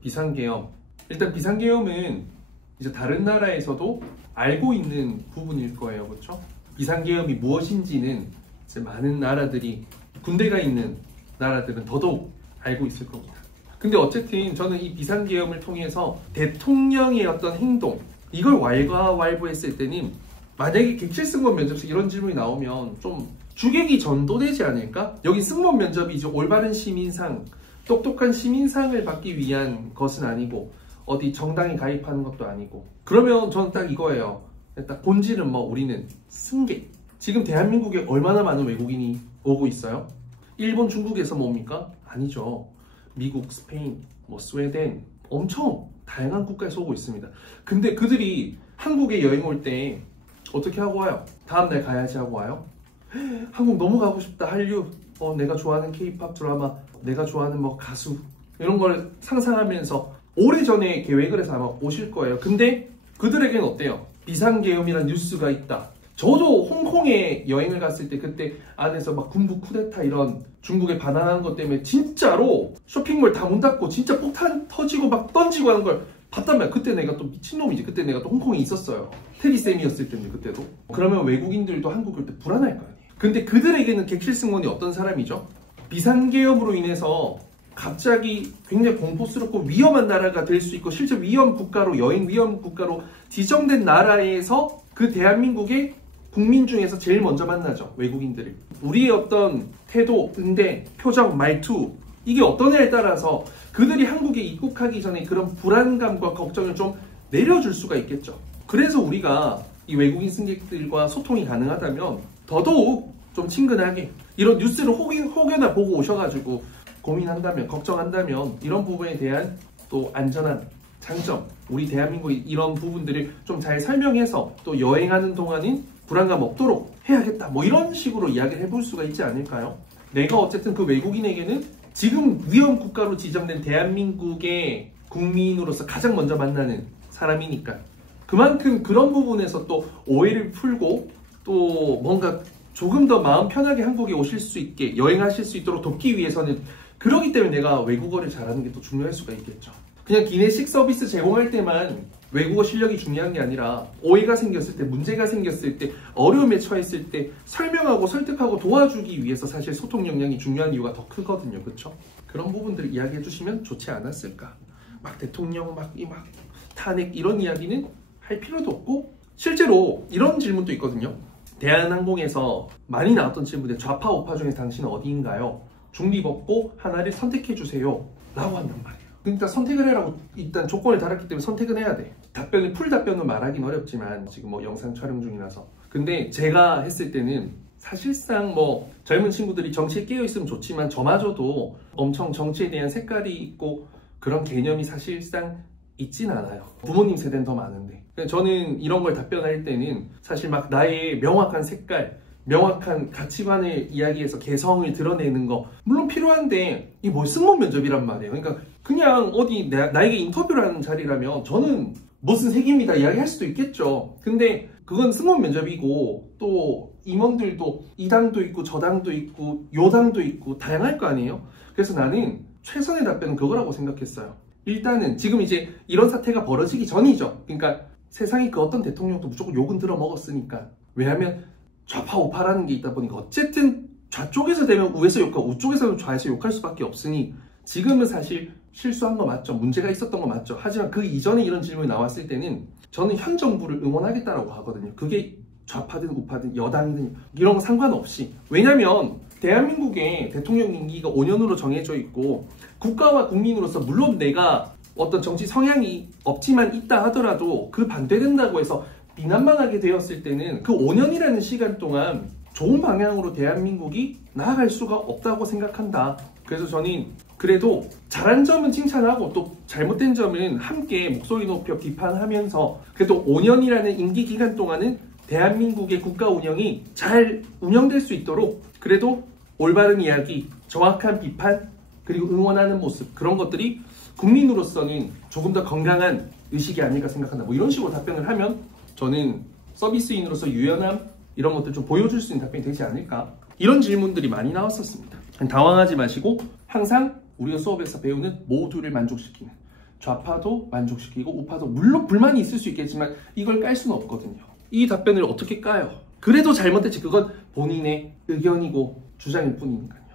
비상계엄. 일단 비상계엄은 이제 다른 나라에서도 알고 있는 부분일 거예요. 그렇죠? 비상계엄이 무엇인지는 이제 많은 나라들이, 군대가 있는 나라들은 더더욱 알고 있을 겁니다. 근데 어쨌든 저는 이 비상계엄을 통해서 대통령의 어떤 행동, 이걸 왈가왈부했을 때는 만약에 객실 승무원 면접에서 이런 질문이 나오면 좀 주객이 전도되지 않을까? 여기 승무원 면접이 이제 올바른 시민상, 똑똑한 시민상을 받기 위한 것은 아니고 어디 정당에 가입하는 것도 아니고, 그러면 저는 딱 이거예요. 딱 본질은 뭐 우리는 승객. 지금 대한민국에 얼마나 많은 외국인이 오고 있어요? 일본, 중국에서 뭡니까? 아니죠. 미국, 스페인, 뭐 스웨덴, 엄청 다양한 국가에서 오고 있습니다. 근데 그들이 한국에 여행 올 때 어떻게 하고 와요? 다음날 가야지 하고 와요? 한국 너무 가고 싶다. 한류, 내가 좋아하는 K-팝 드라마, 내가 좋아하는 뭐 가수, 이런 걸 상상하면서 오래전에 계획을 해서 아마 오실 거예요. 근데 그들에겐 어때요? 비상계엄이란 뉴스가 있다. 저도 홍콩에 여행을 갔을 때 그때 안에서 막 군부 쿠데타 이런 중국에 반환하는 것 때문에 진짜로 쇼핑몰 다 문 닫고 진짜 폭탄 터지고 막 던지고 하는 걸 봤단 말이야. 그때 내가 또 미친놈이지. 그때 내가 또 홍콩에 있었어요. 테리쌤이었을 텐데 그때도. 그러면 외국인들도 한국 올 때 불안할 거 아니에요. 근데 그들에게는 객실 승무원이 어떤 사람이죠? 비상계엄으로 인해서 갑자기 굉장히 공포스럽고 위험한 나라가 될 수 있고 실제 위험 국가로, 여행 위험 국가로 지정된 나라에서 그 대한민국의 국민 중에서 제일 먼저 만나죠. 외국인들을. 우리의 어떤 태도, 응대, 표정, 말투, 이게 어떠냐에 따라서 그들이 한국에 입국하기 전에 그런 불안감과 걱정을 좀 내려줄 수가 있겠죠. 그래서 우리가 이 외국인 승객들과 소통이 가능하다면 더더욱 좀 친근하게 이런 뉴스를 혹여나 보고 오셔가지고 고민한다면, 걱정한다면 이런 부분에 대한 또 안전한 장점, 우리 대한민국의 이런 부분들을 좀 잘 설명해서 또 여행하는 동안은 불안감 없도록 해야겠다, 뭐 이런 식으로 이야기를 해볼 수가 있지 않을까요? 내가 어쨌든 그 외국인에게는 지금 위험 국가로 지정된 대한민국의 국민으로서 가장 먼저 만나는 사람이니까 그만큼 그런 부분에서 또 오해를 풀고 또 뭔가 조금 더 마음 편하게 한국에 오실 수 있게 여행하실 수 있도록 돕기 위해서는, 그러기 때문에 내가 외국어를 잘하는 게 또 중요할 수가 있겠죠. 그냥 기내식 서비스 제공할 때만 외국어 실력이 중요한 게 아니라 오해가 생겼을 때, 문제가 생겼을 때, 어려움에 처했을 때 설명하고 설득하고 도와주기 위해서 사실 소통 역량이 중요한 이유가 더 크거든요. 그렇죠? 그런 부분들을 이야기해 주시면 좋지 않았을까. 막 대통령 막 탄핵 이런 이야기는 할 필요도 없고, 실제로 이런 질문도 있거든요. 대한항공에서 많이 나왔던 질문인데 좌파 우파 중에 당신은 어디인가요? 중립 없고 하나를 선택해 주세요 라고 한단 말이에요. 그러니까 선택을 해라고 일단 조건을 달았기 때문에 선택은 해야 돼. 답변을 풀 답변은 말하기는 어렵지만 지금 뭐 영상 촬영 중이라서. 근데 제가 했을 때는 사실상 뭐 젊은 친구들이 정치에 깨어 있으면 좋지만 저마저도 엄청 정치에 대한 색깔이 있고 그런 개념이 사실상 있진 않아요. 부모님 세대는 더 많은데. 저는 이런 걸 답변할 때는 사실 막 나의 명확한 색깔, 명확한 가치관을 이야기해서 개성을 드러내는 거 물론 필요한데 이게 뭐 승무원 면접이란 말이에요. 그러니까 그냥 어디 나에게 인터뷰를 하는 자리라면 저는 무슨 색입니다 이야기할 수도 있겠죠. 근데 그건 승무원 면접이고 또 임원들도 이 당도 있고 저 당도 있고 요 당도 있고 다양할 거 아니에요. 그래서 나는 최선의 답변은 그거라고 생각했어요. 일단은 지금 이제 이런 사태가 벌어지기 전이죠. 그러니까 세상에 그 어떤 대통령도 무조건 욕은 들어 먹었으니까. 왜냐하면 좌파 우파라는 게 있다 보니까 어쨌든 좌쪽에서 되면 우에서 욕하고 우쪽에서는 좌에서 욕할 수밖에 없으니 지금은 사실 실수한 거 맞죠. 문제가 있었던 거 맞죠. 하지만 그 이전에 이런 질문이 나왔을 때는 저는 현 정부를 응원하겠다라고 하거든요. 그게 좌파든 우파든 여당이든 이런 거 상관없이. 왜냐면 대한민국의 대통령 임기가 5년으로 정해져 있고 국가와 국민으로서 물론 내가 어떤 정치 성향이 없지만 있다 하더라도 그 반대된다고 해서 비난만 하게 되었을 때는 그 5년이라는 시간 동안 좋은 방향으로 대한민국이 나아갈 수가 없다고 생각한다. 그래서 저는 그래도 잘한 점은 칭찬하고 또 잘못된 점은 함께 목소리 높여 비판하면서 그래도 5년이라는 임기 기간 동안은 대한민국의 국가 운영이 잘 운영될 수 있도록 그래도 올바른 이야기, 정확한 비판, 그리고 응원하는 모습, 그런 것들이 국민으로서는 조금 더 건강한 의식이 아닐까 생각한다. 뭐 이런 식으로 답변을 하면 저는 서비스인으로서 유연함 이런 것들 좀 보여줄 수 있는 답변이 되지 않을까. 이런 질문들이 많이 나왔었습니다. 당황하지 마시고 항상 우리가 수업에서 배우는 모두를 만족시키는, 좌파도 만족시키고 우파도 물론 불만이 있을 수 있겠지만 이걸 깔 수는 없거든요. 이 답변을 어떻게 까요? 그래도 잘못됐지 그건 본인의 의견이고 주장일 뿐이니까요.